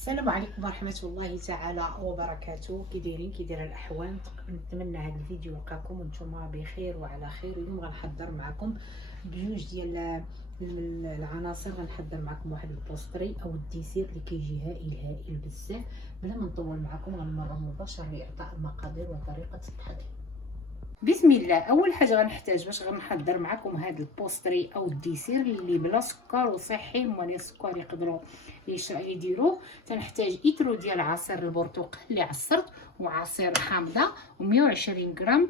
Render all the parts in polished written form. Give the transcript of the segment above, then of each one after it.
السلام عليكم ورحمة الله تعالى وبركاته. كي دايرين الأحوال؟ نتمنى هذا الفيديو يلقاكم وانتم بخير وعلى خير. اليوم غنحضر معكم بجوج ديال العناصر. غنحضر معكم واحد البوستري او الديسير اللي كيجي هائل بزاف. بلا ما نطول معكم غنمر مباشرة لإعطاء المقادير وطريقة التحضير. بسم الله. اول حاجه غنحتاج باش غنحضر معكم هذا البوستري او الديسير اللي بلا سكر وصحي. موالين السكر يقدروا يديروه. تنحتاج ايترو ديال عصير البرتقال اللي عصرت، وعصير حامضه، و120 غرام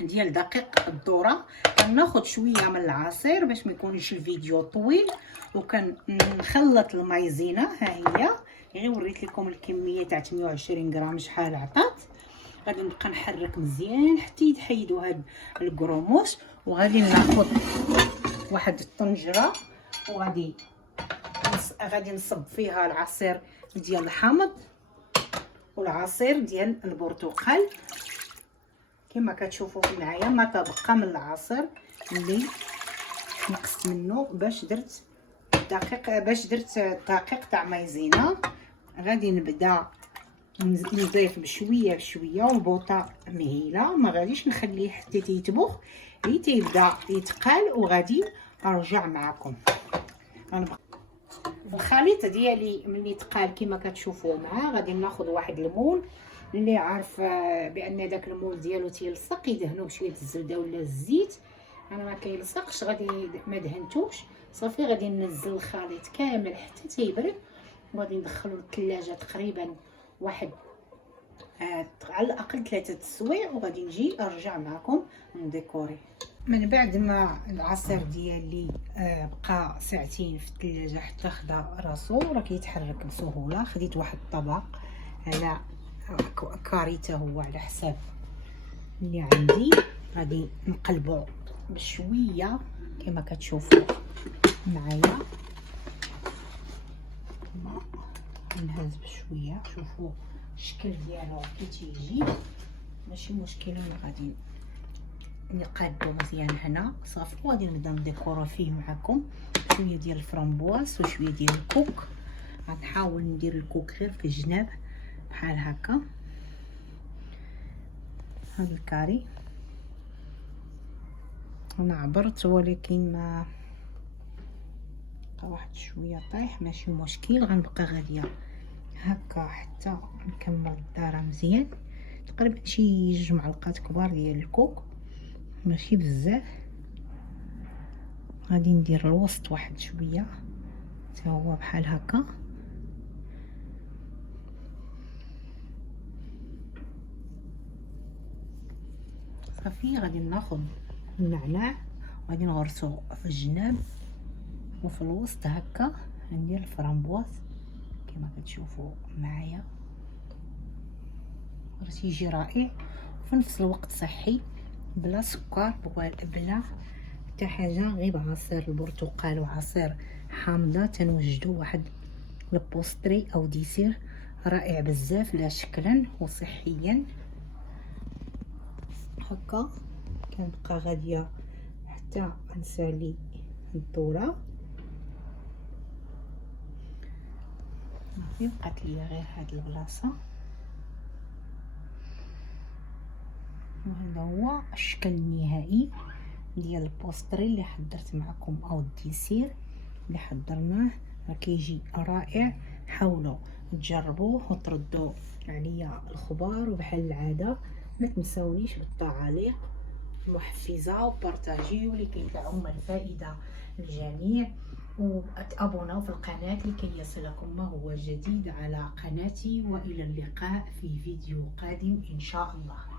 ديال دقيق الذره. كناخذ شويه من العصير باش ما يكونش الفيديو طويل، وكنخلط المايزينا. ها هي غير وريت لكم الكميه تاع 120 غرام شحال عطات. غادي نبقى نحرك مزيان حتى يتحيدوا هاد الكروموس. وغادي ناخذ واحد الطنجره وغادي نصب فيها العصير ديال الحامض والعصير ديال البرتقال كما كتشوفوا معايا. ما تبقى من العصير اللي نقصت منه باش درت دقيق تاع مايزينا. غادي نبدا نضيف بشويه والبوطه مهيله. ما غاديش نخليه حتى تيطبخ، غير تيبدا يتقال وغادي ارجع معكم. الخليط ديالي ملي تقال كما كتشوفوا معاه، غادي ناخذ واحد المول اللي عارف بان داك المول ديالو تيلصق، يدهنوه بشويه الزبده ولا الزيت. انا ما كيلصقش، غادي ما دهنتوش صافي. غادي ننزل الخليط كامل حتى تيبرد، وغادي ندخلو للثلاجه تقريبا واحد على الاقل 3 سوايع، وغادي نجي ارجع معكم نديكوري. من بعد ما العصير ديالي بقى ساعتين في الثلاجه حتى خدا راسو، راه كيتحرك بسهوله. خديت واحد الطبق على كاريته هو على حساب اللي عندي. غادي نقلبو بشويه كما كتشوفوا معايا. نهز بشويه، شوفوا الشكل ديالو كي تيجي ماشي مشكل. انا غادي نقادو مزيان هنا صافي. وغادي نبدا نديكورو فيه معكم شويه ديال الفرامبواز وشويه ديال الكوك. غنحاول ندير الكوك غير في الجناب بحال هكا. هذا الكاري انا عبرت، ولكن ما بقى واحد شويه طايح، ماشي مشكل. غنبقى غاديه هكا حتى نكمل الداره مزيان. تقريبا شي 2 معلقات كبار ديال الكوك، ماشي بزاف. غادي ندير الوسط واحد شويه حتى هو بحال هكا. صافي. غادي ناخذ النعناع وغادي نغرسو في الجناب وفي الوسط هكا. ندير الفرامبواز كما كتشوفوا معايا. باش يجي رائع وفي نفس الوقت صحي، بلا سكر بلا حتى حاجه، غير بعصير البرتقال وعصير حامضه. تنوجدوا واحد البوستري او ديسير رائع بزاف، لا شكلا وصحيا. هكا كنبقى غاديه حتى نسالي الذره. صافي بقات ليا غير هاد البلاصه. وهذا هو الشكل النهائي ديال البوستري اللي حضرت معكم او الديسير اللي حضرناه. راه كيجي رائع. حاولوا تجربوه وتردوا عليا الخبر. وبحال العاده ما تنساونيش بالتعاليق المحفزه وبارطاجيو لكي تعم الفائده للجميع. وتابوناو في القناه لكي يصلكم ما هو جديد على قناتي. والى اللقاء في فيديو قادم ان شاء الله.